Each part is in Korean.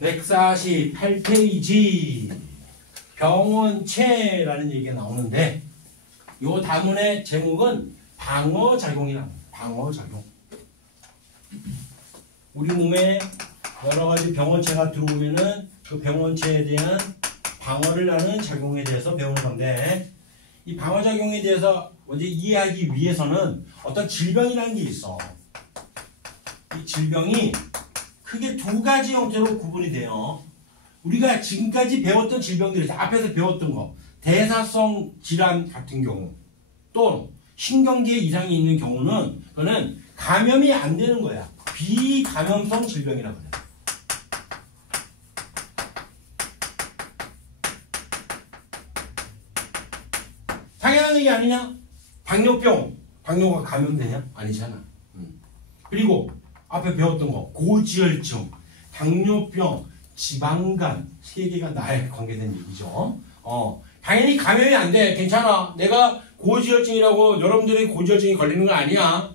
148페이지 병원체라는 얘기가 나오는데 이 단문의 제목은 방어작용이랍니다. 방어작용. 우리 몸에 여러 가지 병원체가 들어오면은 그 병원체에 대한 방어를 하는 작용에 대해서 배우는 건데, 이 방어작용에 대해서 먼저 이해하기 위해서는 어떤 질병이라는 게 있어. 이 질병이 크게 두 가지 형태로 구분이 돼요. 우리가 지금까지 배웠던 질병들이 앞에서 배웠던 거, 대사성 질환 같은 경우, 또 신경계에 이상이 있는 경우는 그거는 감염이 안 되는 거야. 비감염성 질병이라고 해요. 당연한 얘기 아니냐? 당뇨병, 당뇨가 감염되냐? 아니잖아. 그리고 앞에 배웠던 거, 고지혈증, 당뇨병, 지방간, 세 개가 나에 관계된 얘기죠. 당연히 감염이 안 돼. 괜찮아. 내가 고지혈증이라고 여러분들이 고지혈증이 걸리는 거 아니야.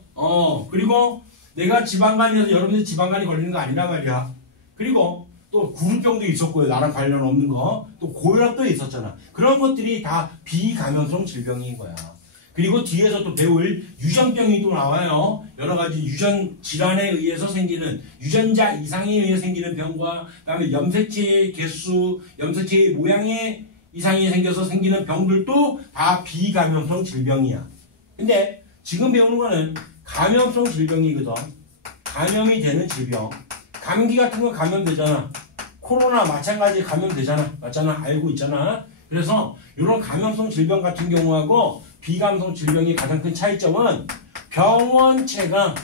그리고 내가 지방간이라서 여러분들이 지방간이 걸리는 거 아니란 말이야. 그리고 또 구루병도 있었고요. 나랑 관련 없는 거. 또 고혈압도 있었잖아. 그런 것들이 다 비감염성 질병인 거야. 그리고 뒤에서 또 배울 유전병이 또 나와요. 여러 가지 유전 질환에 의해서 생기는, 유전자 이상에 의해 생기는 병과 그다음에 염색체의 개수, 염색체의 모양에 이상이 생겨서 생기는 병들도 다 비감염성 질병이야. 근데 지금 배우는 거는 감염성 질병이거든. 감염이 되는 질병. 감기 같은 거 감염되잖아. 코로나 마찬가지 감염되잖아. 맞잖아. 알고 있잖아. 그래서 이런 감염성 질병 같은 경우하고 비감염성 질병의 가장 큰 차이점은 병원체가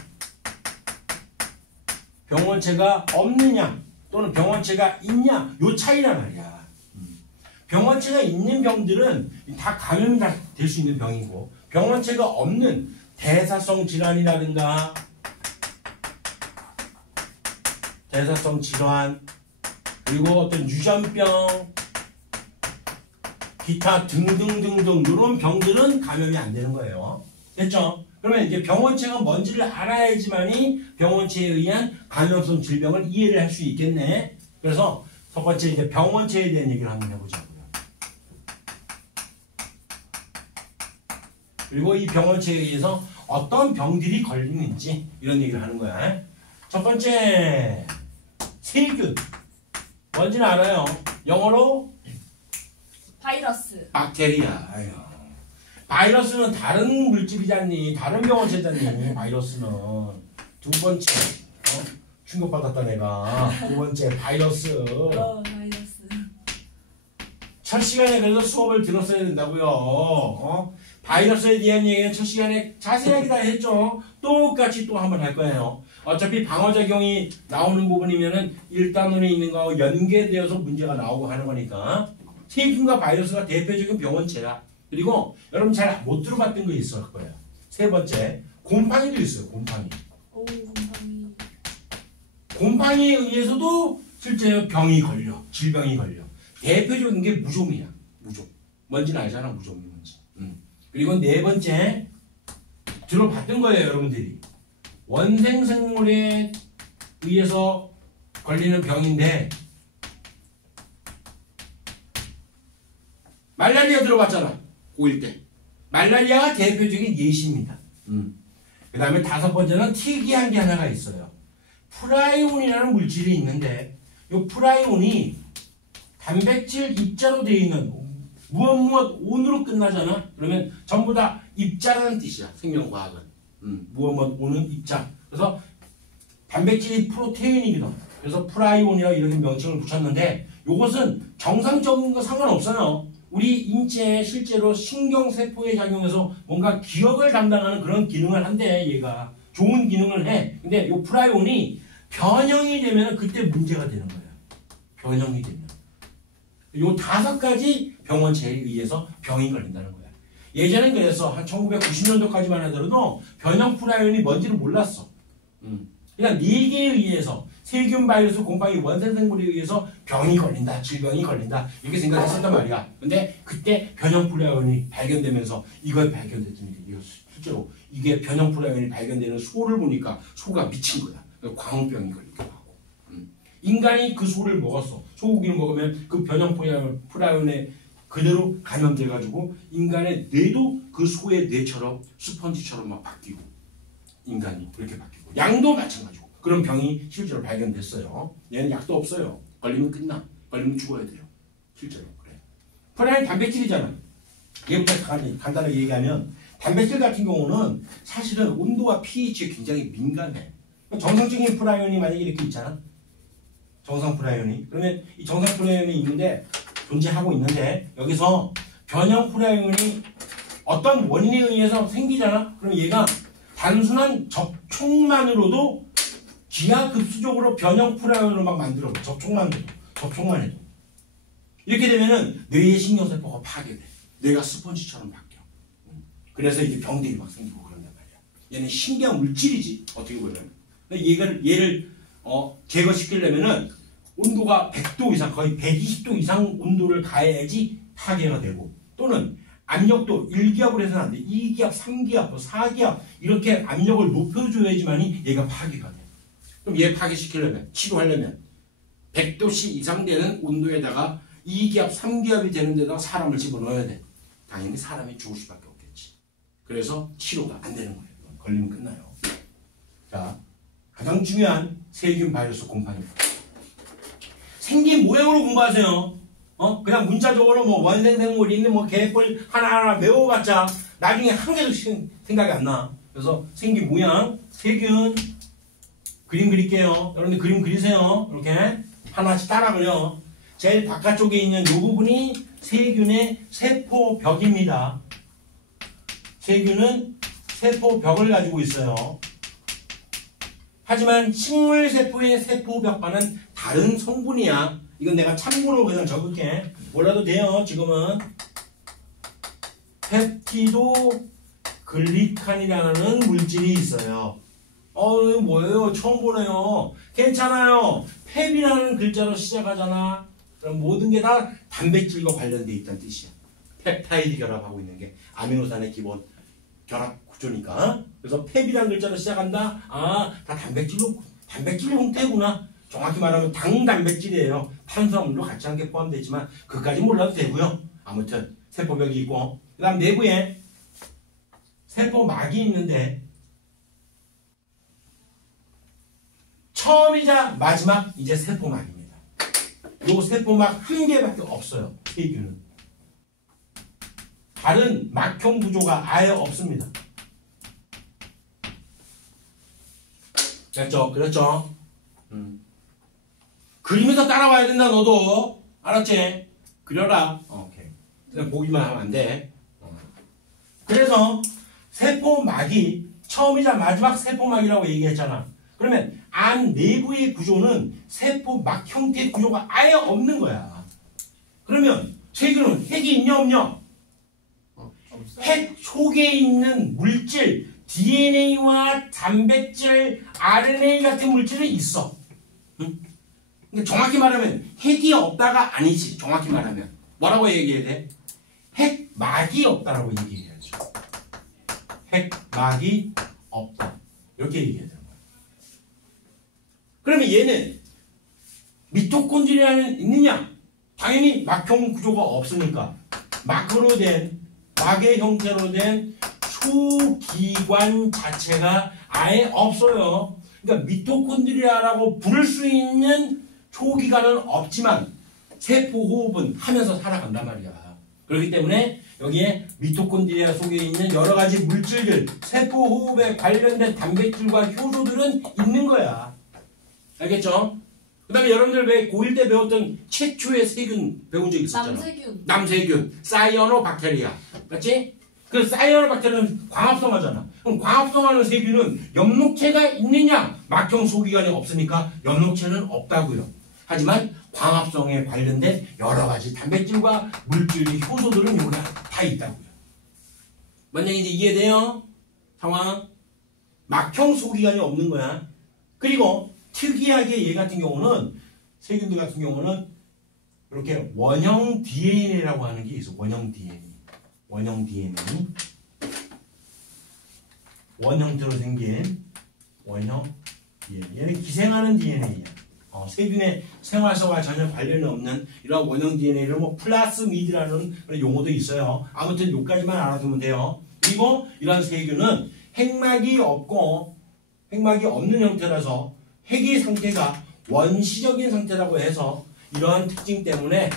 없느냐 또는 병원체가 있냐, 요 차이란 말이야. 병원체가 있는 병들은 다 감염이 될 수 있는 병이고, 병원체가 없는 대사성 질환이라든가 대사성 질환, 그리고 어떤 유전병, 기타 등등등등 이런 병들은 감염이 안 되는 거예요. 됐죠? 그러면 이제 병원체가 뭔지를 알아야지만이 병원체에 의한 감염성 질병을 이해를 할 수 있겠네. 그래서 첫 번째 이제 병원체에 대한 얘기를 한번 해보자고요. 그리고 이 병원체에 의해서 어떤 병들이 걸리는지 이런 얘기를 하는 거야. 첫 번째, 세균. 뭔지는 알아요. 영어로 바이러스. 박테리아. 아유. 바이러스는 다른 물질이잖니. 다른 병원체잖니. 바이러스는. 두 번째. 충격받았다 내가. 두 번째 바이러스. 바이러스. 첫 시간에 그래서 수업을 들었어야 된다고요. 바이러스에 대한 얘기는 첫 시간에 자세하게 다 했죠. 똑같이 또 한번 할 거예요. 어차피 방어작용이 나오는 부분이면은 1단원에 있는 거하고 연계되어서 문제가 나오고 하는 거니까. 세균과 바이러스가 대표적인 병원체야. 그리고 여러분 잘 못 들어봤던 거 있을 거예요. 세 번째, 곰팡이도 있어요. 곰팡이. 오, 곰팡이. 곰팡이에 의해서도 실제 병이 걸려. 질병이 걸려. 대표적인 게 무좀이야. 무좀. 뭔지는 알잖아. 무좀이 뭔지. 그리고 네 번째, 들어봤던 거예요. 여러분들이. 원생생물에 의해서 걸리는 병인데, 말라리아 들어봤잖아. 고1 때. 말라리아가 대표적인 예시입니다. 그 다음에 다섯 번째는 특이한 게 하나가 있어요. 프라이온이라는 물질이 있는데, 이 프라이온이 단백질 입자로 되어 있는 무엇 온으로 끝나잖아. 그러면 전부 다 입자라는 뜻이야. 생명과학은. 무엇 온은 입자. 그래서 단백질이 프로테인이거든. 그래서 프라이온이라고 이렇게 명칭을 붙였는데, 이것은 정상적인 거 상관없어요. 우리 인체에 실제로 신경세포에 작용해서 뭔가 기억을 담당하는 그런 기능을 한대. 얘가 좋은 기능을 해. 근데 이 프라이온이 변형이 되면 그때 문제가 되는 거예요. 변형이 되면. 이 다섯 가지 병원체에 의해서 병이 걸린다는 거야. 예전엔 그래서 한 1990년도까지만 하더라도 변형 프라이온이 뭔지를 몰랐어. 그냥 네 개에 의해서 세균, 바이러스, 곰팡이, 원생생물에 의해서 병이 걸린다, 질병이 걸린다 이렇게 생각했었단 말이야. 근데 그때 변형 프라이온이 발견되면서 이걸 발견됐더니 실제로 이게 변형 프라이온이 발견되는 소를 보니까 소가 미친 거야. 광우병이 걸리기도 하고. 인간이 그 소를 먹었어. 소고기를 먹으면 그 변형 프라이온에 그대로 감염돼가지고 인간의 뇌도 그 소의 뇌처럼 스펀지처럼 막 바뀌고 인간이 그렇게 바뀌고 양도 마찬가지고 그런 병이 실제로 발견됐어요. 얘는 약도 없어요. 걸리면 끝나. 걸리면 죽어야 돼요. 실제로 그래. 프라이온 단백질이잖아. 얘부터 간단하게 얘기하면 단백질 같은 경우는 사실은 온도와 pH에 굉장히 민감해. 정상적인 프라이온이 만약에 이렇게 있잖아. 정상 프라이온이. 그러면 이 정상 프라이온이 있는데 존재하고 있는데 여기서 변형 프라이온이 어떤 원인에 의해서 생기잖아. 그럼 얘가 단순한 접촉만으로도 기하급수적으로 변형 프라이온을 막 만들어. 접촉만 해도. 이렇게 되면은 뇌의 신경세포가 파괴돼. 뇌가 스펀지처럼 바뀌어. 그래서 이게 병들이 막 생기고 그런단 말이야. 얘는 신기한 물질이지. 어떻게 보면. 얘를 제거시키려면은 온도가 100도 이상, 거의 120도 이상 온도를 가해야지 파괴가 되고, 또는 압력도 1기압으로 해서는 안 돼. 2기압, 3기압, 4기압 이렇게 압력을 높여줘야지만이 얘가 파괴가 돼. 그럼 얘 파괴시키려면, 치료하려면 100도씨 이상 되는 온도에다가 2기압, 3기압이 되는 데다가 사람을 집어넣어야 돼. 당연히 사람이 죽을 수밖에 없겠지. 그래서 치료가 안 되는 거예요. 걸리면 끝나요. 자, 가장 중요한 세균 바이러스 공판입니다. 생긴 모양으로 공부하세요. 그냥 문자적으로 뭐 원생생물 있는 뭐 개뿔 하나하나 외워봤자 나중에 한 개도 생각이 안 나. 그래서 생긴 모양, 세균 그림 그릴게요. 여러분들 그림 그리세요. 이렇게 하나씩 따라 그려. 제일 바깥쪽에 있는 이 부분이 세균의 세포벽입니다. 세균은 세포벽을 가지고 있어요. 하지만 식물세포의 세포벽과는 다른 성분이야. 이건 내가 참고로 그냥 적을게. 몰라도 돼요. 지금은 펩티도 글리칸이라는 물질이 있어요. 이거 뭐예요? 처음 보네요. 괜찮아요. 펩이라는 글자로 시작하잖아. 그럼 모든 게 다 단백질과 관련돼 있다는 뜻이야. 펩타이드 결합하고 있는 게 아미노산의 기본 결합 구조니까. 그래서 펩이라는 글자로 시작한다. 다 단백질 형태구나. 정확히 말하면 당단백질이에요. 탄수화물도 같이 함께 포함되어 있지만 그까지 몰라도 되고요. 아무튼 세포벽이 있고 그 다음 내부에 세포막이 있는데 처음이자 마지막 이제 세포막입니다. 이 세포막 한 개밖에 없어요. 세균은. 다른 막형 구조가 아예 없습니다. 됐죠? 그렇죠? 그림에서 따라와야 된다. 너도 알았지? 그려라. 오케이. 그냥 보기만 하면 안 돼. 그래서 세포막이 처음이자 마지막 세포막이라고 얘기했잖아. 그러면 안 내부의 구조는 세포막 형태의 구조가 아예 없는 거야. 그러면 세균은 핵이 있냐 없냐? 핵 속에 있는 물질 DNA와 단백질, RNA 같은 물질은 있어. 근데 정확히 말하면 핵이 없다가 아니지. 정확히 말하면 뭐라고 얘기해야 돼? 핵막이 없다라고 얘기해야죠. 핵막이 없다. 이렇게 얘기해야 되는 거야. 그러면 얘는 미토콘드리아는 있느냐? 당연히 막형 구조가 없으니까 막으로 된 막의 형태로 된 소기관 자체가 아예 없어요. 그러니까 미토콘드리아라고 부를 수 있는 소기관은 없지만 세포호흡은 하면서 살아간단 말이야. 그렇기 때문에 여기에 미토콘드리아 속에 있는 여러 가지 물질들, 세포호흡에 관련된 단백질과 효소들은 있는 거야. 알겠죠? 그 다음에 여러분들 왜 고1 때 배웠던 최초의 세균 배운 적 있었잖아. 남세균. 사이아노박테리아. 맞지? 그 사이아노박테리아는 광합성하잖아. 그럼 광합성하는 세균은 엽록체가 있느냐? 막형 소기관이 없으니까 엽록체는 없다고요. 하지만 광합성에 관련된 여러 가지 단백질과 물질이 효소들은 여기 다 있다고요. 만약에 이제 이해돼요? 상황. 막형 소기관이 없는 거야. 그리고 특이하게 얘 같은 경우는 세균들 같은 경우는 이렇게 원형 DNA라고 하는 게 있어. 원형 DNA. 원형 DNA. 원형태로 생긴 원형 DNA. 얘는 기생하는 DNA야. 세균의 생활성과 전혀 관련이 없는 이런 원형 DNA를 뭐 플라스미드라는 그런 용어도 있어요. 아무튼 여기까지만 알아두면 돼요. 그리고 이런 세균은 핵막이 없고 핵막이 없는 형태라서 핵의 상태가 원시적인 상태라고 해서 이러한 특징 때문에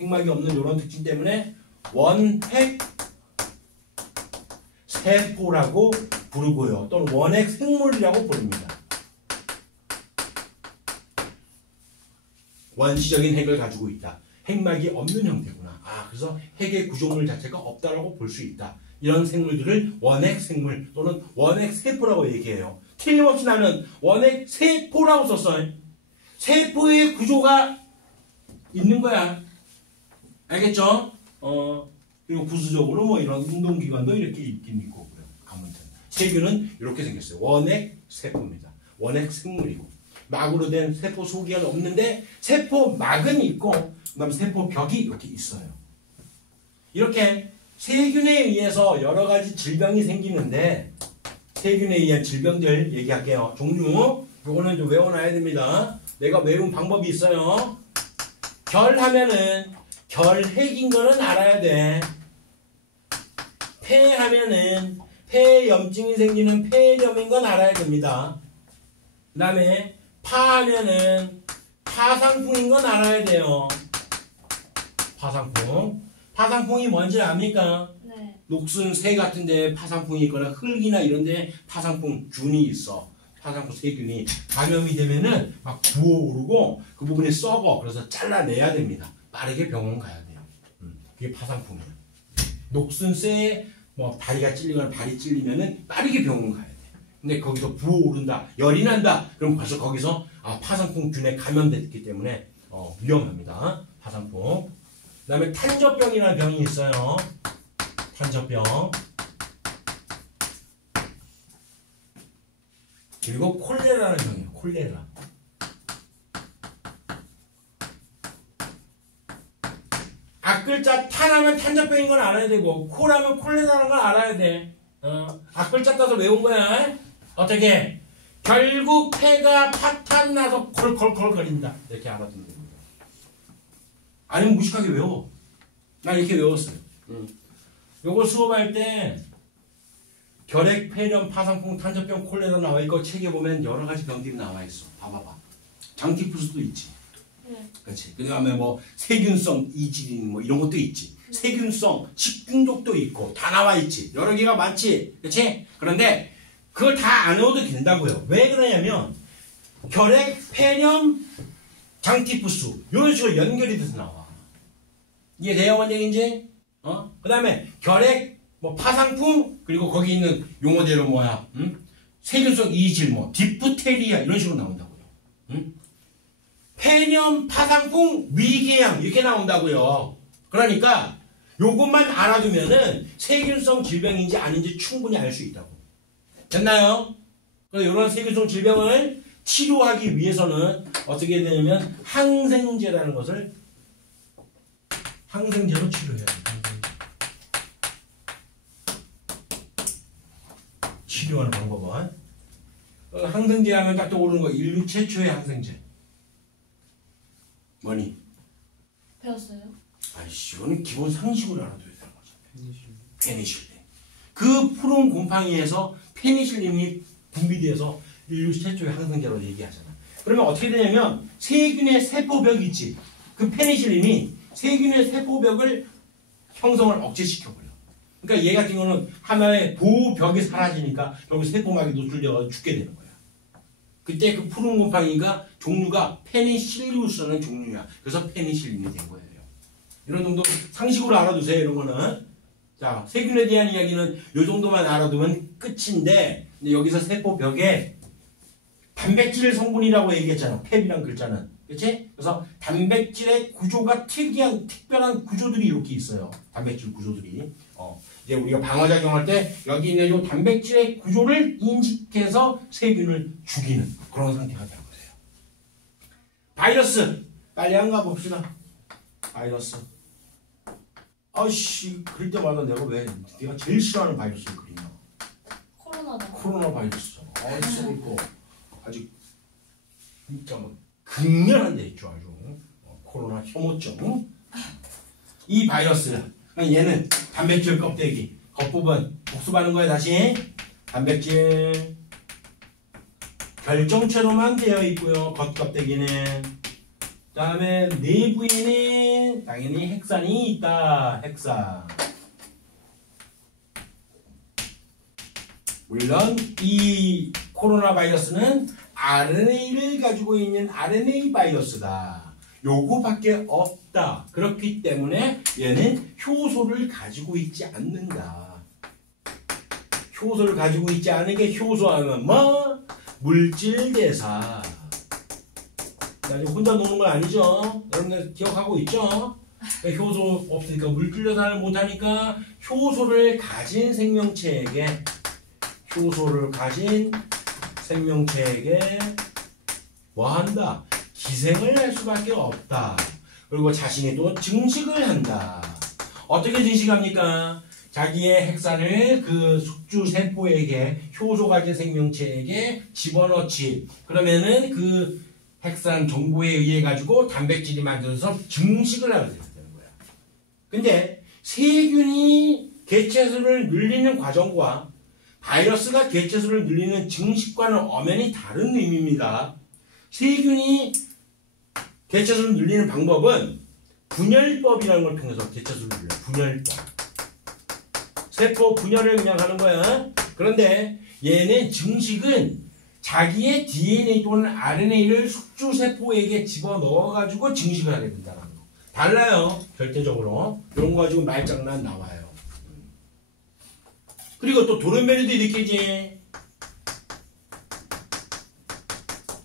핵막이 없는 이런 특징 때문에 원핵 세포라고 부르고요. 또는 원핵 생물이라고 부릅니다. 원시적인 핵을 가지고 있다. 핵막이 없는 형태구나. 그래서 핵의 구조물 자체가 없다라고 볼 수 있다. 이런 생물들을 원핵 생물 또는 원핵 세포라고 얘기해요. 틀림없이 나는 원핵 세포라고 썼어요. 세포의 구조가 있는 거야. 알겠죠? 그리고 부수적으로 뭐 이런 운동기관도 이렇게 있긴 있고 그래요. 아무튼 세균은 이렇게 생겼어요. 원핵 세포입니다. 원핵 생물이고 막으로 된 세포 소기가 없는데 세포막은 있고 그다음에 세포벽이 이렇게 있어요. 이렇게 세균에 의해서 여러 가지 질병이 생기는데 세균에 의한 질병들 얘기할게요. 종류 요거는 좀 외워놔야 됩니다. 내가 외운 방법이 있어요. 결하면은 결핵인 거는 알아야 돼. 폐하면은 폐염증이 생기는 폐렴인 건 알아야 됩니다. 그 다음에 파하면은 파상풍인 건 알아야 돼요. 파상풍. 파상풍이 뭔지 압니까? 네. 녹슨 새 같은데 파상풍이 있거나 흙이나 이런데 파상풍 균이 있어. 파상풍 세균이 감염이 되면은 막 부어오르고 그 부분이 썩어. 그래서 잘라내야 됩니다. 빠르게 병원 가야 돼요. 그게 파상풍이에요. 녹슨 쇠에 뭐 다리가 찔리거나 발이 찔리면은 빠르게 병원 가야 돼. 근데 거기서 부어오른다, 열이 난다. 그럼 벌써 거기서 파상풍균에 감염됐기 때문에 위험합니다. 파상풍. 그 다음에 탄저병이라는 병이 있어요. 탄저병. 그리고 콜레라라는 병이에요. 콜레라. 앞글자 탄하면 탄저병인 건 알아야 되고 콜하면 콜레라라는 걸 알아야 돼. 앞글자 따서 외운 거야. 어떻게? 결국 폐가 파탄 나서 콜콜콜 거린다. 이렇게 알아두면 됩니다. 아니면 무식하게 외워. 나 이렇게 외웠어요. 요거 수업할 때 결핵, 폐렴, 파상풍, 탄저병, 콜레라 나와 있고 책에 보면 여러 가지 병들이 나와 있어. 봐봐봐. 장티푸스도 있지. 네. 그렇지. 그 다음에 뭐 세균성 이질인 뭐 이런 것도 있지. 세균성 식중독도 있고 다 나와 있지. 여러 개가 많지. 그렇지? 그런데 그걸 다 안 외워도 된다고요. 왜 그러냐면 결핵, 폐렴, 장티푸스 이런 식으로 연결이 돼서 나와. 이게 돼요, 뭔 얘기인지? 그 다음에 결핵, 뭐 파상풍 그리고 거기 있는 용어대로 뭐야? 세균성 이질, 뭐 디프테리아 이런 식으로 나온다고요. 폐렴, 파상풍, 위궤양 이렇게 나온다고요. 그러니까 요것만 알아두면은 세균성 질병인지 아닌지 충분히 알 수 있다고. 됐나요? 그래서 이런 세균성 질병을 치료하기 위해서는 어떻게 해야 되냐면 항생제라는 것을 항생제로 치료해야 돼요. 치료하는 방법은 항생제 하면 딱 떠오르는 거 인류 최초의 항생제 뭐니? 배웠어요? 아이씨, 이거는 기본 상식으로 알아둬야 되는 거죠. 페니실린. 그 푸른 곰팡이에서 페니실린이 분비돼서 인류 최초의 항생제로 얘기하잖아. 그러면 어떻게 되냐면 세균의 세포벽이 있지. 그 페니실린이 세균의 세포벽을 형성을 억제시켜버려. 그러니까 얘 같은 거는 하나의 보호벽이 사라지니까 결국 세포막이 노출되어서 죽게 되는 거야. 그때 그 푸른 곰팡이가 종류가 페니실리우스라는 종류야. 그래서 페니실린이 된 거예요. 이런 정도 상식으로 알아두세요. 이런 거는. 자, 세균에 대한 이야기는 이 정도만 알아두면 끝인데 근데 여기서 세포벽에 단백질 성분이라고 얘기했잖아. 펩이란 글자는. 그치? 그래서 단백질의 구조가 특별한 구조들이 이렇게 있어요. 단백질 구조들이. 이제 우리가 방어작용할 때 여기 있는 이 단백질의 구조를 인식해서 세균을 죽이는 그런 상태가 되는 거예요. 바이러스. 빨리 한가 봅시다. 바이러스. 아씨, 그릴 때마다 내가 제일 싫어하는 바이러스를 그리냐. 코로나다. 코로나 바이러스. 있고 아직 진짜 뭐 극렬한 데 있죠. 아주 코로나 혐오증. 이 바이러스 얘는 단백질 껍데기 겉부분 복습하는 거예요. 다시 단백질 결정체로만 되어 있고요. 겉껍데기는. 그 다음에 내부에는 당연히 핵산이 있다. 핵산. 물론 이 코로나 바이러스는 RNA를 가지고 있는 RNA 바이러스다. 요거밖에 없다. 그렇기 때문에 얘는 효소를 가지고 있지 않는다. 효소를 가지고 있지 않은 게 효소하면 뭐? 물질대사. 혼자 노는 건 아니죠. 여러분들 기억하고 있죠? 효소 없으니까 물질대사를 못하니까 효소를 가진 생명체에게 뭐 한다? 기생을 할 수밖에 없다. 그리고 자신이 또 증식을 한다. 어떻게 증식합니까? 자기의 핵산을 그 숙주 세포에게 효소 가진 생명체에게 집어넣지. 그러면은 그 핵산 정보에 의해 가지고 단백질이 만들어서 증식을 하게 되는 거야. 근데 세균이 개체수를 늘리는 과정과 바이러스가 개체수를 늘리는 증식과는 엄연히 다른 의미입니다. 세균이 개체수를 늘리는 방법은 분열법이라는 걸 통해서 개체수를 늘려요. 분열법. 세포 분열을 그냥 하는 거야. 그런데 얘는 증식은 자기의 DNA 또는 RNA를 숙주세포에게 집어넣어가지고 증식을 하게 된다는 거. 달라요. 절대적으로. 이런 거 가지고 말장난 나와요. 그리고 또 돌연변이도 일으키지.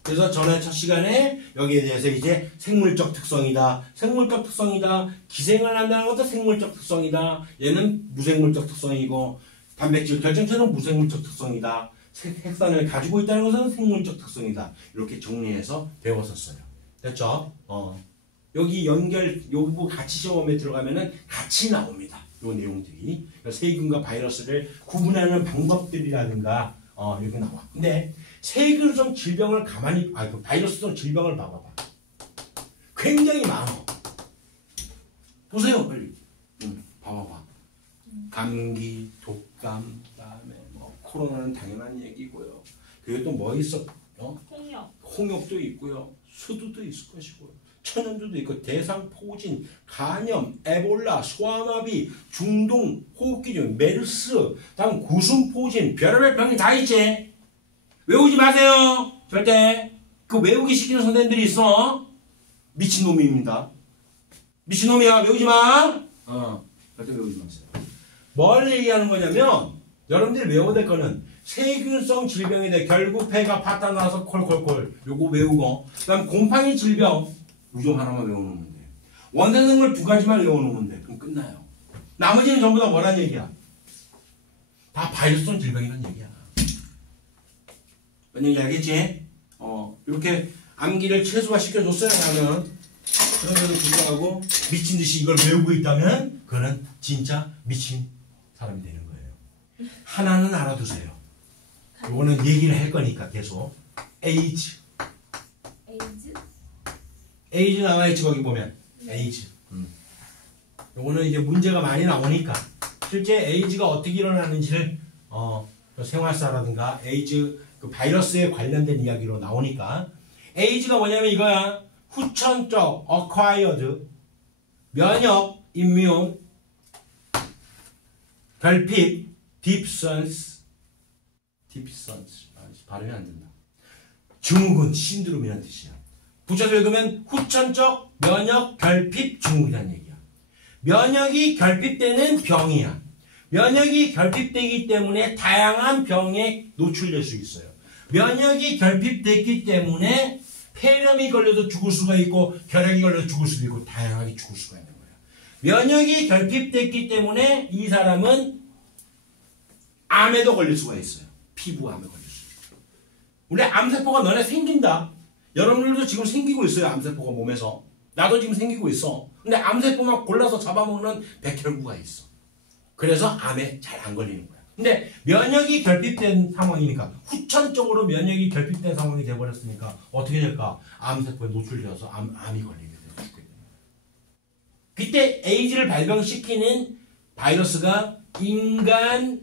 그래서 전에 첫 시간에 여기에 대해서 이제 생물적 특성이다. 생물적 특성이다. 기생을 한다는 것도 생물적 특성이다. 얘는 무생물적 특성이고 단백질 결정체는 무생물적 특성이다. 핵산을 가지고 있다는 것은 생물적 특성이다. 이렇게 정리해서 배웠었어요. 됐죠? 여기 연결, 요거 같이 시험에 들어가면은 같이 나옵니다. 요 내용들이. 세균과 바이러스를 구분하는 방법들이라든가, 이렇게 나와. 근데 세균성 질병을 그 바이러스성 질병을 봐봐봐. 굉장히 많아. 보세요, 빨리. 봐봐봐. 감기, 독감, 그다음에 뭐 코로나는 당연한 얘기고요. 그리고 또 뭐 있어? 홍역도 있고요. 수두도 있을 것이고요. 천연두도 있고 대상포진, 간염, 에볼라, 소아마비, 중동, 호흡기종, 메르스, 다음 구순포진, 별의별 병이 다 있지. 외우지 마세요. 절대. 그 외우기 시키는 선생님들이 있어. 미친놈입니다. 미친놈이야. 외우지 마. 절대 외우지 마세요. 뭘 얘기하는 거냐면 여러분들이 외워야 될 거는 세균성 질병에 대해 결국 폐가 파탄 나서 콜콜콜 요거 외우고, 그 다음 곰팡이 질병 요점 하나만 외워놓으면 돼. 원산생물 2가지만 외워놓으면 돼. 그럼 끝나요. 나머지는 전부 다 뭐란 얘기야? 다 바이러스성 질병이란 얘기야. 뭔 얘기 알겠지? 이렇게 암기를 최소화시켜줬어요. 나는. 그럼에도 불구하고 미친듯이 이걸 외우고 있다면 그거는 진짜 미친 사람이 되는 거예요. 하나는 알아두세요. 이거는 얘기를 할 거니까 계속. 에이즈. 에이즈 나와있지. 거기 보면 에이즈. 요거는 이제 문제가 많이 나오니까 실제 에이즈가 어떻게 일어나는지를 생활사라든가 에이즈 그 바이러스에 관련된 이야기로 나오니까, 에이즈가 뭐냐면 이거야. 후천적 acquired 면역 immune 결핍 deficiency 발음이 안 된다. 증후군 신드롬이라는 뜻이야. 붙여서 읽으면 후천적 면역 결핍 증후군이라는 얘기야. 면역이 결핍되는 병이야. 면역이 결핍되기 때문에 다양한 병에 노출될 수 있어요. 면역이 결핍됐기 때문에 폐렴이 걸려도 죽을 수가 있고 결핵이 걸려도 죽을 수도 있고 다양하게 죽을 수가 있는 거예요. 면역이 결핍됐기 때문에 이 사람은 암에도 걸릴 수가 있어요. 피부암에 걸릴 수 있어요. 원래 암세포가 너네 생긴다. 여러분들도 지금 생기고 있어요. 암세포가 몸에서. 나도 지금 생기고 있어. 근데 암세포만 골라서 잡아먹는 백혈구가 있어. 그래서 암에 잘 안 걸리는 거야. 근데 면역이 결핍된 상황이니까 후천적으로 면역이 결핍된 상황이 돼버렸으니까 어떻게 될까? 암세포에 노출되어서 암이 걸리게 돼서 죽게 됩니다. 그때 에이즈를 발병시키는 바이러스가 인간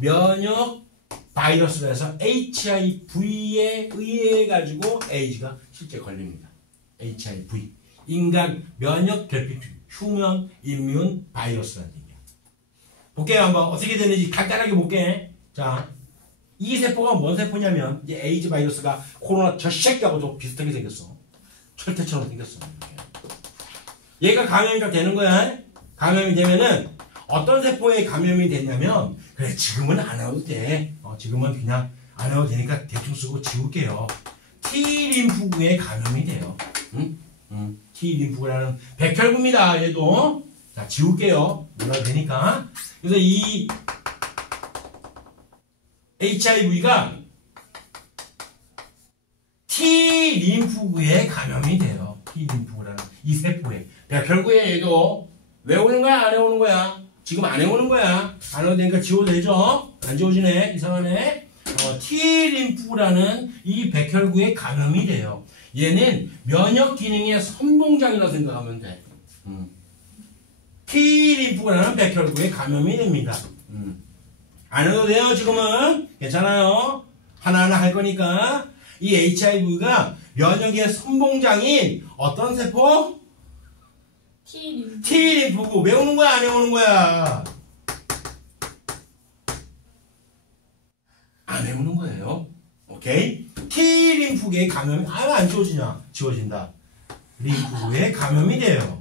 면역 바이러스라 해서 HIV에 의해 가지고 에이즈가 실제 걸립니다. HIV 인간 면역 결핍 휴먼 임뮨 바이러스라는 얘기야. 볼게요. 한번 어떻게 되는지 간단하게 볼게. 자, 이 세포가 뭔 세포냐면 이제 에이즈 바이러스가 코로나 저 새끼하고 비슷하게 생겼어. 철퇴처럼 생겼어. 얘가 감염이 되는 거야. 감염이 되면은 어떤 세포에 감염이 됐냐면 그래 지금은 안 해도 돼. 지금은 그냥 안 해도 되니까 대충 쓰고 지울게요. T림프구에 감염이 돼요. T림프구라는 백혈구입니다. 얘도. 자, 지울게요. 몰라도 되니까. 그래서 이 HIV가 T림프구에 감염이 돼요. T림프구라는 이 세포에. 백혈구에 얘도 왜 오는 거야? 안 해오는 거야? 지금 안 해오는 거야. 안 해도 되니까 지워도 되죠? 안 지워지네. 이상하네. T림프구라는 이 백혈구에 감염이 돼요. 얘는 면역 기능의 선봉장이라고 생각하면 돼. T림프구라는 백혈구에 감염이 됩니다. 안 해도 돼요, 지금은. 괜찮아요. 하나하나 할 거니까. 이 HIV가 면역의 선봉장인 어떤 세포? T림프구. 왜 오는 거야, 안 해오는 거야? 안 해오는 거예요. 오케이? T림프구에 감염이, 안 지워지냐? 지워진다. 림프구에 감염이 돼요.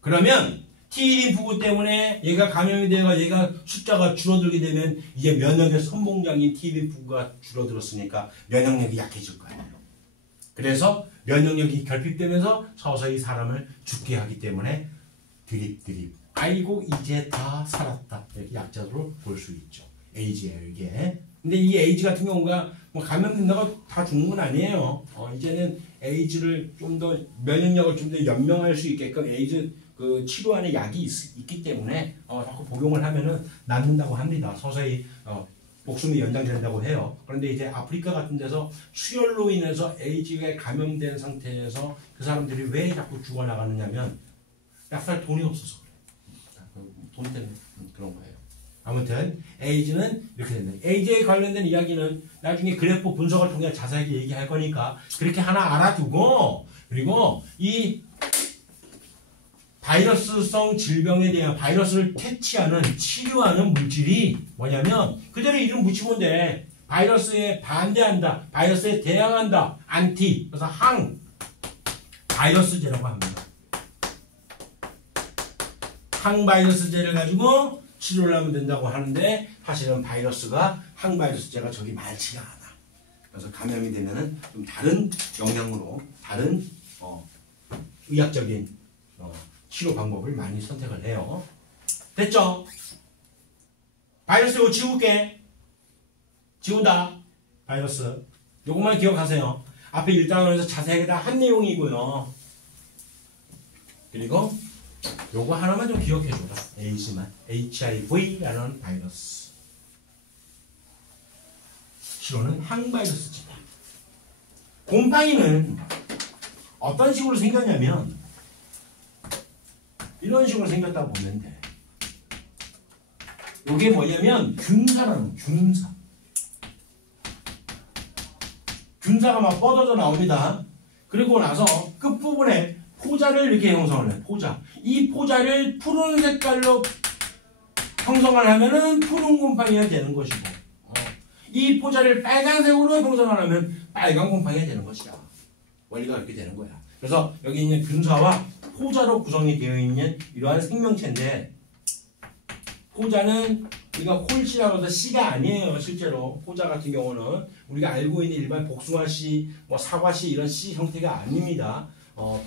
그러면 T림프구 때문에 얘가 감염이 되고 얘가 숫자가 줄어들게 되면 이제 면역의 선봉장인 T림프구가 줄어들었으니까 면역력이 약해질 거예요. 그래서 면역력이 결핍되면서 서서히 사람을 죽게 하기 때문에 드립 아이고 이제 다 살았다 이렇게 약자로 볼 수 있죠. 에이즈예요 이게. 근데 이 에이즈 같은 경우가 뭐 감염된다고 다 죽는 건 아니에요. 이제는 에이즈를 좀 더 면역력을 좀 더 연명할 수 있게끔 에이즈 그 치료하는 약이 있기 때문에 자꾸 복용을 하면은 낫는다고 합니다. 서서히 목숨이 연장된다고 해요. 그런데 이제 아프리카 같은 데서 출혈로 인해서 에이즈에 감염된 상태에서 그 사람들이 왜 자꾸 죽어나가느냐면 약 살 돈이 없어서 그래요. 돈 때문에 그런 거예요. 아무튼 에이즈는 이렇게 됩니다. 에이즈에 관련된 이야기는 나중에 그래프 분석을 통해 자세하게 얘기할 거니까 그렇게 하나 알아두고, 그리고 이 바이러스성 질병에 대한 바이러스를 퇴치하는 치료하는 물질이 뭐냐면 그대로 이름 붙이면 돼. 바이러스에 반대한다, 바이러스에 대항한다, 안티, 그래서 항 바이러스제라고 합니다. 항바이러스제를 가지고 치료를 하면 된다고 하는데 사실은 바이러스가 항바이러스제가 저기 많지가 않아. 그래서 감염이 되면은 좀 다른 영향으로 다른 의학적인 치료 방법을 많이 선택을 해요. 됐죠? 바이러스 이거 지울게. 지운다. 바이러스. 요것만 기억하세요. 앞에 1단원에서 자세하게 다 한 내용이고요. 그리고 요거 하나만 좀 기억해줘라. 에이즈만. HIV라는 바이러스. 치료는 항바이러스제다. 곰팡이는 어떤 식으로 생겼냐면 이런 식으로 생겼다 보면 돼. 이게 뭐냐면 균사라는 균사. 균사가 막 뻗어져 나옵니다. 그리고 나서 끝부분에 포자를 이렇게 형성을 해. 포자. 이 포자를 푸른 색깔로 형성을 하면은 푸른 곰팡이가 되는 것이고, 이 포자를 빨간색으로 형성을 하면 빨간 곰팡이가 되는 것이다. 원리가 그렇게 되는 거야. 그래서 여기 있는 균사와 포자로 구성이 되어 있는 이러한 생명체인데, 포자는 우리가 홀씨라고 해서 씨가 아니에요. 실제로 포자 같은 경우는 우리가 알고 있는 일반 복숭아씨, 뭐 사과씨 이런 씨 형태가 아닙니다.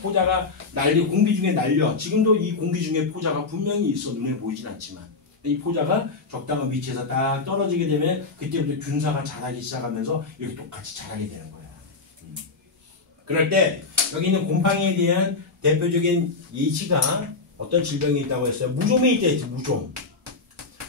포자가 공기 중에 날려. 지금도 이 공기 중에 포자가 분명히 있어. 눈에 보이진 않지만 이 포자가 적당한 위치에서 딱 떨어지게 되면 그때부터 균사가 자라기 시작하면서 이렇게 똑같이 자라게 되는 거야. 그럴 때 여기 있는 곰팡이에 대한 대표적인 예시가 어떤 질병이 있다고 했어요? 무좀이 있다 했지. 무좀.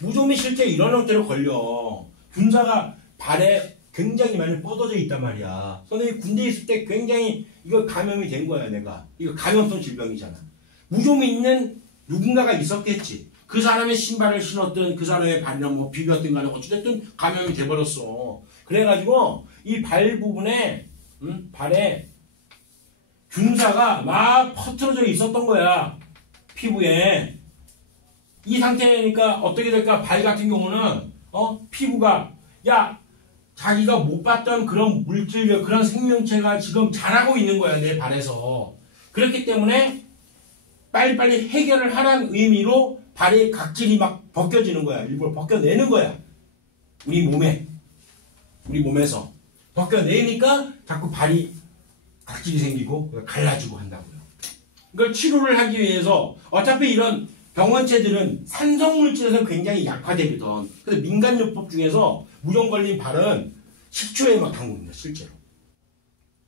무좀이 실제 이런 형태로 걸려. 균사가 발에 굉장히 많이 뻗어져 있단 말이야. 선생님이 군대에 있을 때 굉장히 이거 감염이 된 거야, 내가. 이거 감염성 질병이잖아. 무좀이 있는 누군가가 있었겠지. 그 사람의 신발을 신었든 그 사람의 발이랑 뭐 비볐든 간에 어찌됐든 감염이 돼버렸어. 그래가지고 이 발 부분에 발에 균사가 막 퍼트려져 있었던 거야. 피부에. 이 상태니까 어떻게 될까? 발 같은 경우는 피부가 야 자기가 못 봤던 그런 물질, 그런 생명체가 지금 자라고 있는 거야, 내 발에서. 그렇기 때문에 빨리빨리 해결을 하라는 의미로 발의 각질이 막 벗겨지는 거야. 일부러 벗겨내는 거야. 우리 몸에서. 벗겨내니까 자꾸 발이 각질이 생기고 갈라지고 한다고요. 이걸 치료를 하기 위해서 어차피 이런 병원체들은 산성물질에서 굉장히 약화되거든. 그래서 민간요법 중에서 무좀 걸린 발은 10초에 막 담굽니다, 실제로.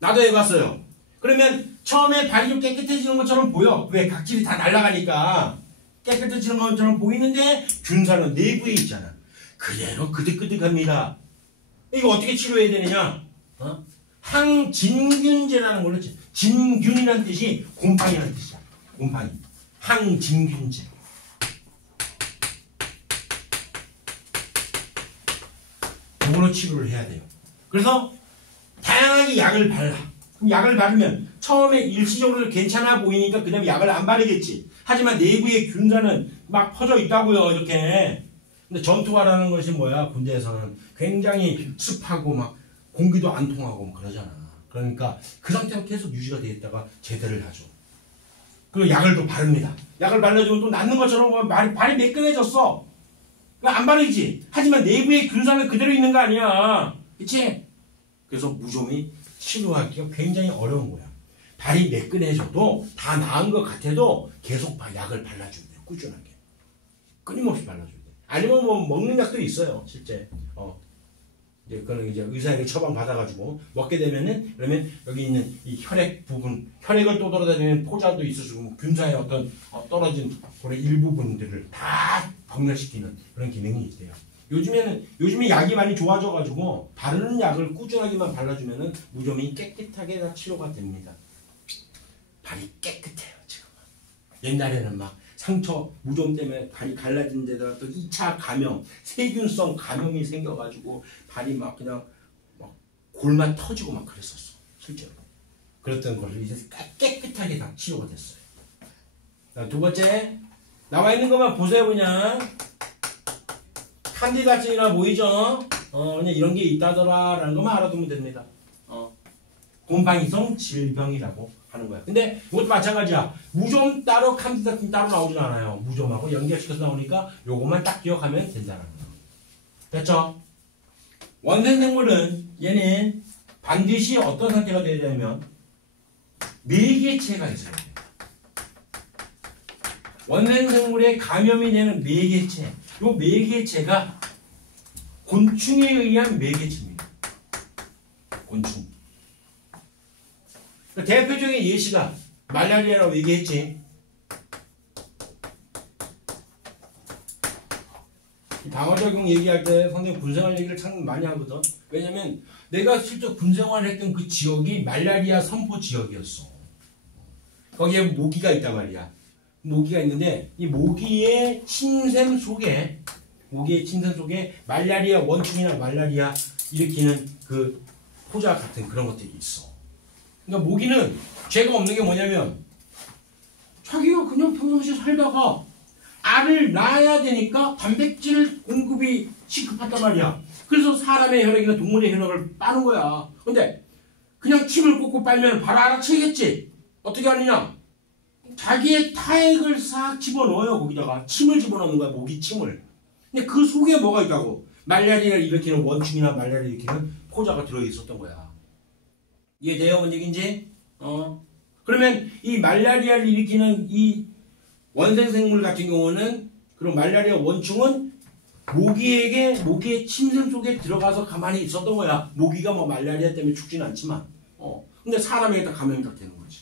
나도 해봤어요. 그러면 처음에 발이 좀 깨끗해지는 것처럼 보여. 왜? 각질이 다 날아가니까 깨끗해지는 것처럼 보이는데 균사는 내부에 있잖아. 그대로 끄득끄득합니다. 이거 어떻게 치료해야 되느냐? 항진균제라는 걸로 치. 진균이라는 뜻이 곰팡이라는 뜻이야. 곰팡이. 항진균제. 이걸로 치료를 해야 돼요. 그래서 다양하게 약을 발라. 그럼 약을 바르면 처음에 일시적으로 괜찮아 보이니까 그 다음에 약을 안 바르겠지. 하지만 내부에 균사는 막 퍼져 있다고요, 이렇게. 근데 전투화라는 것이 뭐야? 군대에서는 굉장히 습하고 막 공기도 안 통하고 그러잖아. 그러니까 그 상태로 계속 유지가 되어 있다가 제대를 하죠. 그리고 약을 또 바릅니다. 약을 발라주면 또 낫는 것처럼 발이 매끈해졌어. 안 바르지. 하지만 내부에 균사는 그대로 있는 거 아니야. 그치? 그래서 무좀이 치료하기가 굉장히 어려운 거야. 발이 매끈해져도 다 나은 것 같아도 계속 약을 발라줘야 돼. 꾸준하게. 끊임없이 발라줘야 돼. 아니면 뭐 먹는 약도 있어요. 실제. 이제 그거는 이제 의사에게 처방 받아가지고 먹게 되면은 그러면 여기 있는 이 혈액 부분, 혈액을 또 돌아다니는 포자도 있어주고 균사의 어떤 떨어진 그런 일부분들을 다 박멸시키는 그런 기능이 있대요. 요즘에 약이 많이 좋아져가지고 바르는 약을 꾸준하게만 발라주면은 무좀이 깨끗하게 다 치료가 됩니다. 발이 깨끗해요, 지금. 옛날에는 막 상처, 무좀 때문에 발이 갈라진 데다가 또 2차 감염, 세균성 감염이 생겨가지고 발이 막 그냥 막 골만 터지고 막 그랬었어, 실제로. 그랬던 걸 이제 깨끗하게 다 치료가 됐어요. 자, 두 번째, 나와 있는 것만 보세요, 그냥. 칸디다증이라 보이죠? 그냥 이런 게 있다더라라는 것만 알아두면 됩니다. 곰팡이성 질병이라고 하는 거야. 근데 이것도 마찬가지야. 무좀 따로 칸디다증 따로 나오진 않아요. 무좀하고 연결시켜서 나오니까 요것만 딱 기억하면 된다는 거야. 됐죠? 원생생물은 얘는 반드시 어떤 상태가 되어야 되냐면 매개체가 있어야 돼요. 원생생물에 감염이 되는 매개체. 요 매개체가 곤충에 의한 매개체입니다. 곤충. 대표적인 예시가 말라리아라고 얘기했지. 방어작용 얘기할 때 선생님 군생활 얘기를 참 많이 하거든. 왜냐면 내가 실제 군생활을 했던 그 지역이 말라리아 선포 지역이었어. 거기에 모기가 있단 말이야. 모기가 있는데 이 모기의 침샘 속에 말라리아 원충이나 말라리아 일으키는 그 포자 같은 그런 것들이 있어. 그러니까 모기는 죄가 없는 게 뭐냐면 자기가 그냥 평상시에 살다가 알을 낳아야 되니까 단백질 공급이 시급하단 말이야. 그래서 사람의 혈액이나 동물의 혈액을 빠는 거야. 근데 그냥 침을 꽂고 빨면 바로 알아채겠지. 어떻게 하느냐? 자기의 타액을 싹 집어넣어요. 거기다가 침을 집어넣는 거야. 모기 침을. 근데 그 속에 뭐가 있다고? 말라리아를 일으키는 원충이나 말라리아를 일으키는 포자가 들어있었던 거야. 이해돼요? 뭔 얘기인지? 그러면 이 말라리아를 일으키는 이 원생생물 같은 경우는 그런 말라리아 원충은 모기의 침샘 속에 들어가서 가만히 있었던 거야. 모기가 뭐 말라리아 때문에 죽지는 않지만. 근데 사람에게 다 감염이 다 되는 거지.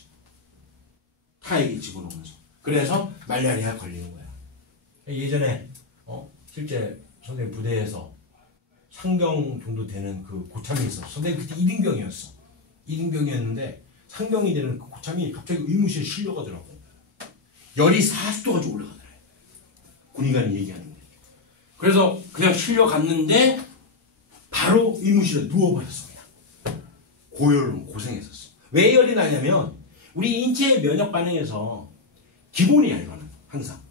타액이 집어넣으면서. 그래서 말라리아 걸리는 거야. 예전에 실제 선생님 부대에서 상병 정도 되는 그 고참이 있었어. 선생님 그때 2등병이었어. 2등병이었는데 상병이 되는 그 고참이 갑자기 의무실에 실려가더라고. 열이 40도까지 올라가더래. 군의관이 얘기하는 거예요. 그래서 그냥 실려갔는데 바로 의무실에 누워버렸어. 그냥. 고열로 고생했었어. 왜 열이 나냐면 우리 인체의 면역 반응에서 기본이야 이거는 항상.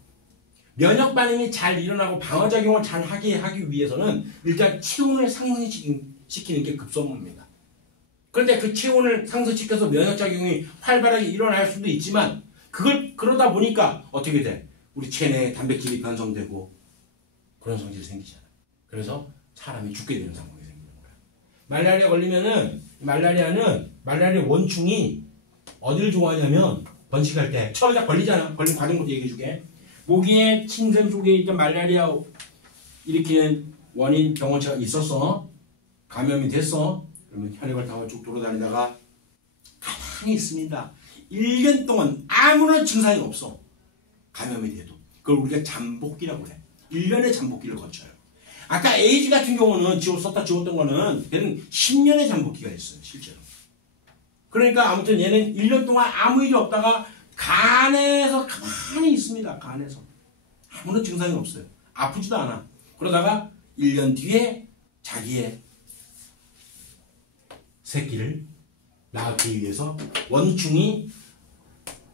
면역 반응이 잘 일어나고 방어작용을 잘 하기 위해서는 일단 체온을 상승시키는 게 급선무입니다. 그런데 그 체온을 상승시켜서 면역작용이 활발하게 일어날 수도 있지만 그러다 보니까 어떻게 돼? 우리 체내에 단백질이 변성되고 그런 성질이 생기잖아. 그래서 사람이 죽게 되는 상황이 생기는 거야. 말라리아 걸리면은 말라리아 원충이 어디를 좋아하냐면 번식할 때 처음에 걸리잖아. 걸린 과정부터 얘기해줄게. 모기의 침샘 속에 있던 말라리아 일으키는 원인 병원체가 있었어. 감염이 됐어. 그러면 혈액을 타고 쭉 돌아다니다가 가만히 있습니다. 1년 동안 아무런 증상이 없어. 감염이 돼도. 그걸 우리가 잠복기라고 해. 1년의 잠복기를 거쳐요. 아까 에이즈 같은 경우는 지웠던 거는 걔는 10년의 잠복기가 있어요. 실제로. 그러니까 아무튼 얘는 1년 동안 아무 일이 없다가 간에서 가만히 있습니다. 간에서. 아무런 증상이 없어요. 아프지도 않아. 그러다가 1년 뒤에 자기의 새끼를 낳기 위해서 원충이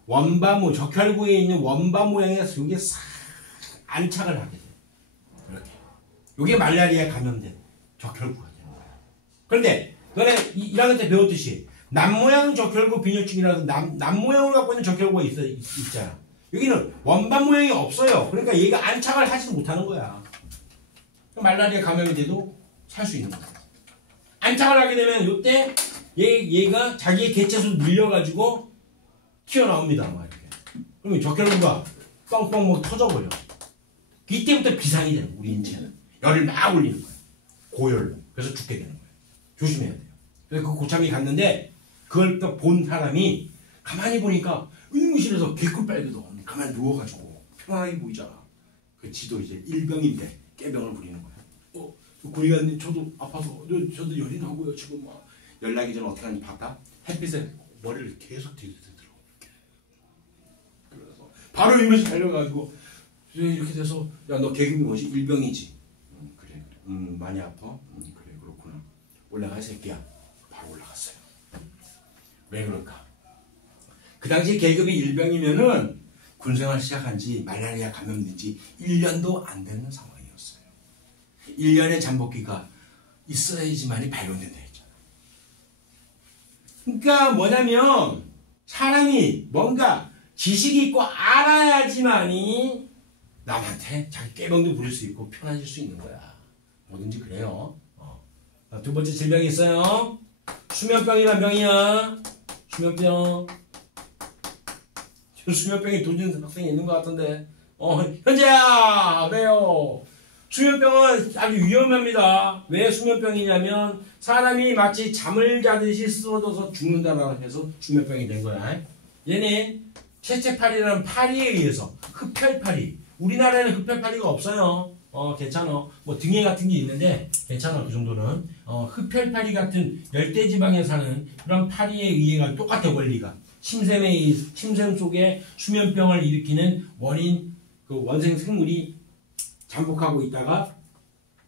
원바모, 적혈구에 있는 원바 모양의 여기에 싹 안착을 하게 돼요. 이렇게. 이게 말라리아에 감염된 적혈구가 되는 거야. 그런데 너네 1학년 때 배웠듯이 남모양 적혈구 빈혈증이라서 남모양을 갖고 있는 적혈구가 있잖아. 여기는 원반 모양이 없어요. 그러니까 얘가 안착을 하지도 못하는 거야. 말라리아 감염이 돼도 살 수 있는 거야. 안착을 하게 되면 이때 얘가 자기의 개체수 늘려가지고 튀어나옵니다. 막 이렇게. 그러면 적혈구가 뻥뻥 뭐 터져버려. 이때부터 비상이 되는 거야. 우리 인체는. 열을 막 올리는 거야. 고열로. 그래서 죽게 되는 거야. 조심해야 돼요. 그래서 그 고참이 갔는데 그걸 또 본 사람이 가만히 보니까 의무실에서 개꿀빨개도 가만히 누워가지고 편안하게 보이잖아. 그 지도 이제 일병인데 깨병을 부리는 거야. 군의관님 저도 아파서 저도 열이 나고요. 지금 막 연락이 전에 어떻게 하는지 봤다? 햇빛에 머리를 계속 들이대더라고. 그래서 바로 의무실 달려가지고 이렇게 돼서 야 너 계급이 뭐지? 일병이지. 그래. 많이 아파? 그래 그렇구나. 올라가 이 새끼야. 바로 올라갔어요. 왜 그럴까? 그 당시 계급이 일병이면은 군생활 시작한 지 말라리아 감염된 지 1년도 안 되는 상황이었어요. 1년의 잠복기가 있어야지만이 발견된다 했잖아. 그러니까 뭐냐면 사람이 뭔가 지식이 있고 알아야지만이 남한테 자기 깨병도 부릴 수 있고 편해질 수 있는 거야. 뭐든지 그래요. 두 번째 질병이 있어요. 수면병이란 병이야. 수면병. 수면병이 도진 학생이 있는 것 같은데. 현재야! 왜요? 수면병은 아주 위험합니다. 왜 수면병이냐면 사람이 마치 잠을 자듯이 쓰러져서 죽는다라고 해서 수면병이 된 거야. 얘는 채채파리라는 파리에 의해서 흡혈파리. 우리나라에는 흡혈파리가 없어요. 괜찮아. 뭐 등에 같은 게 있는데 괜찮아. 그 정도는. 흡혈파리 같은 열대지방에 사는 그런 파리에 의해 똑같아 원리가. 침샘 속에 수면병을 일으키는 원인 그 원생 생물이 잠복하고 있다가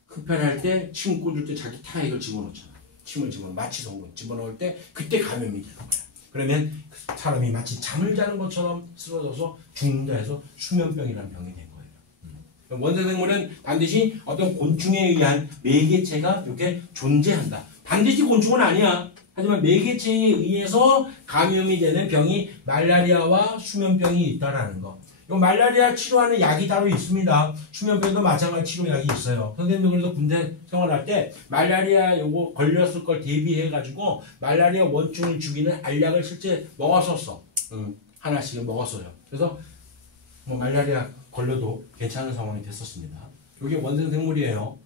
흡혈할 때 침 꽂을 때 자기 탕에 이걸 집어넣잖아. 침을 마취 성분 집어넣을 때 그때 감염이 되는 거야. 그러면 사람이 마치 잠을 자는 것처럼 쓰러져서 죽는다 해서 수면병이라는 병이 된 거예요. 원생생물은 반드시 어떤 곤충에 의한 매개체가 이렇게 존재한다. 반드시 곤충은 아니야. 하지만 매개체에 의해서 감염이 되는 병이 말라리아와 수면병이 있다라는 거. 이 말라리아 치료하는 약이 따로 있습니다. 수면병도 마찬가지 치료약이 있어요. 선생님도 그래서 군대 생활할 때 말라리아 요거 걸렸을 걸 대비해가지고 말라리아 원충을 죽이는 알약을 실제 먹었었어. 하나씩 먹었어요. 그래서 뭐 말라리아 걸려도 괜찮은 상황이 됐었습니다. 이게 원생생물이에요.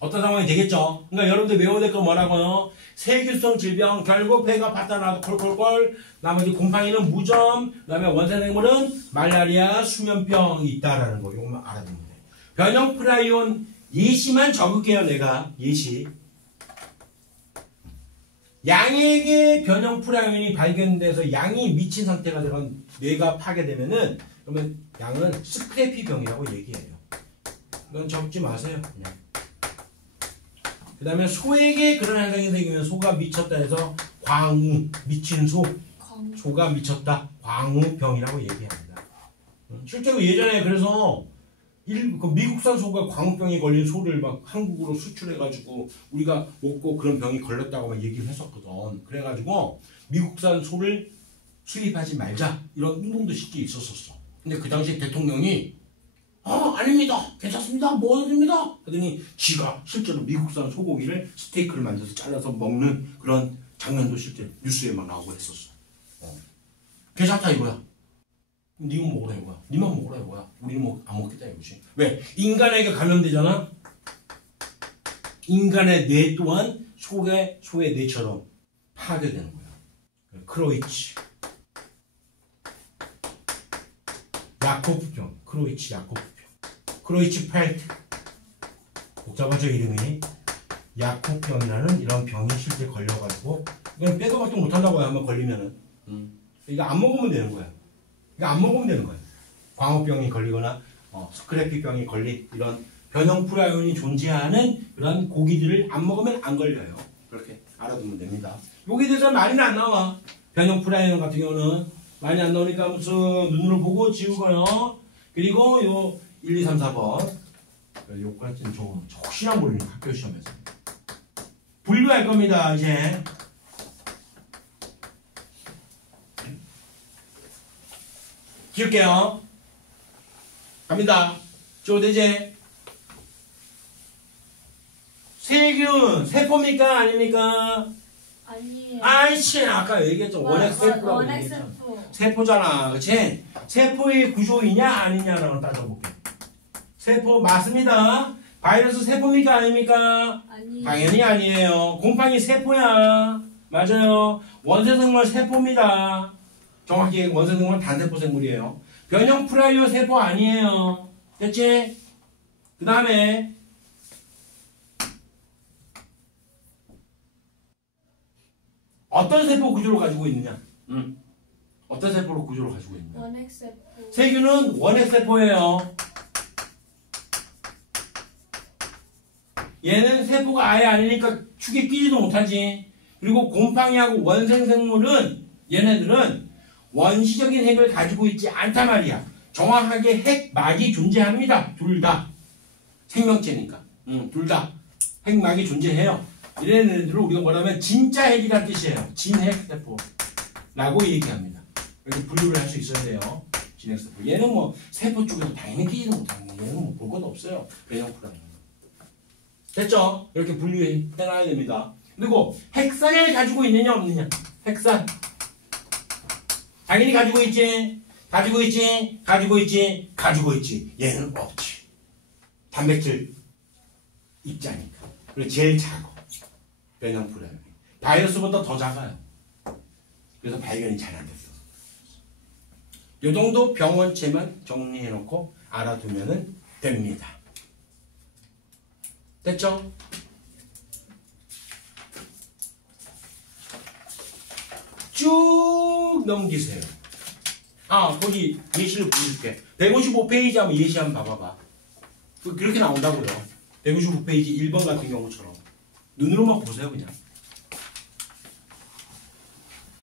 어떤 상황이 되겠죠? 그러니까 여러분들 외워야 될 거 뭐라고요? 세균성 질병, 결국 배가 바다나도 콜콜콜, 나머지 곰팡이는 무좀, 그 다음에 원생생물은 말라리아, 수면병이 있다라는 거, 이것만 알아두면 돼. 변형 프라이온 예시만 적을게요. 내가 예시. 양에게 변형 프라이온이 발견돼서 양이 미친 상태가 되건 뇌가 파괴되면은 그러면 양은 스크래피 병이라고 얘기해요. 이건 적지 마세요. 그냥. 그 다음에 소에게 그런 현상이 생기면 소가 미쳤다 해서 광우, 미친 소, 소가 미쳤다, 광우병이라고 얘기합니다. 실제로 예전에 그래서 미국산 소가 광우병에 걸린 소를 막 한국으로 수출해가지고 우리가 먹고 그런 병이 걸렸다고 막 얘기를 했었거든. 그래가지고 미국산 소를 수입하지 말자 이런 운동도 실제 있었었어. 근데 그 당시 대통령이 아닙니다. 괜찮습니다. 먹어도 됩니다. 하더니 지가 실제로 미국산 소고기를 스테이크를 만들어서 잘라서 먹는 그런 장면도 실제 뉴스에 막 나오고 했었어. 괜찮다 이거야. 니만 먹으라 이거야. 니만 먹으라 이거야. 우리는 안 먹겠다 이거지. 왜? 인간에게 감염되잖아. 인간의 뇌 또한 소의 뇌처럼 파괴되는 거야. 크로이치, 야코프병, 크로이치 야코프병, 크로이치 팔트. 복잡하죠 이름이. 야코병이라는 이런 병이 실제 걸려가지고 이건 빼도 박도 못한다고요. 한번 걸리면은. 이거 안 먹으면 되는 거야. 이거 안 먹으면 되는 거야. 광우병이 걸리거나 스크래피병이 걸린 이런 변형 프라이온이 존재하는 그런 고기들을 안 먹으면 안 걸려요. 그렇게 알아두면 됩니다. 여기에 대해서 많이는 안 나와. 변형 프라이온 같은 경우는 많이 안 나오니까 무슨 눈으로 보고 지우고요. 그리고 요 1, 2, 3, 4번 요까지는 저 혹시나 모르니까 학교 시험에서 분류할 겁니다. 이제 지울게요. 갑니다. 쪼대제. 세균 세포입니까 아닙니까? 아니에요. 아이씨 아까 얘기했죠. 원핵 세포라고 얘기했잖아. 세포잖아. 그치? 세포의 구조이냐 아니냐라고 따져볼게. 세포 맞습니다. 바이러스 세포입니까 아닙니까? 아니에요. 당연히 아니에요. 곰팡이 세포야. 맞아요. 원세생물 세포입니다. 정확히 원세생물은 단세포 생물이에요. 변형 프라이온 세포 아니에요. 됐지? 그 다음에 어떤 세포 구조를 가지고 있느냐? 어떤 세포로 구조를 가지고 있느냐? 원핵세포. 세균은 원핵세포예요. 얘는 세포가 아예 아니니까 축에 끼지도 못하지. 그리고 곰팡이하고 원생생물은 얘네들은 원시적인 핵을 가지고 있지 않단 말이야. 정확하게 핵막이 존재합니다. 둘 다. 생명체니까. 둘 다. 핵막이 존재해요. 이런 애들을 우리가 뭐라면 진짜 핵이란 뜻이에요. 진핵세포. 라고 얘기합니다. 이렇게 분류를 할 수 있어야 돼요. 진핵세포. 얘는 뭐 세포 쪽에서 당연히 끼지도 못하는 거예요. 얘는 뭐 볼 것도 없어요. 변형 프라이온. 됐죠? 이렇게 분류해놔야 됩니다. 그리고 핵산을 가지고 있느냐 없느냐? 핵산. 당연히 가지고 있지. 가지고 있지. 가지고 있지. 가지고 있지. 얘는 없지. 단백질 있지 않으니까. 그리고 제일 작아. 변형 프라이온이. 바이러스보다 더 작아요. 그래서 발견이 잘 안 됐어. 이 정도 병원체만 정리해놓고 알아두면 됩니다. 됐죠? 쭉 넘기세요. 거기 예시를 보여줄게. 155페이지 한번 예시 한번 봐봐봐. 그렇게 나온다고요. 155페이지 1번 같은 경우처럼. 눈으로만 보세요, 그냥.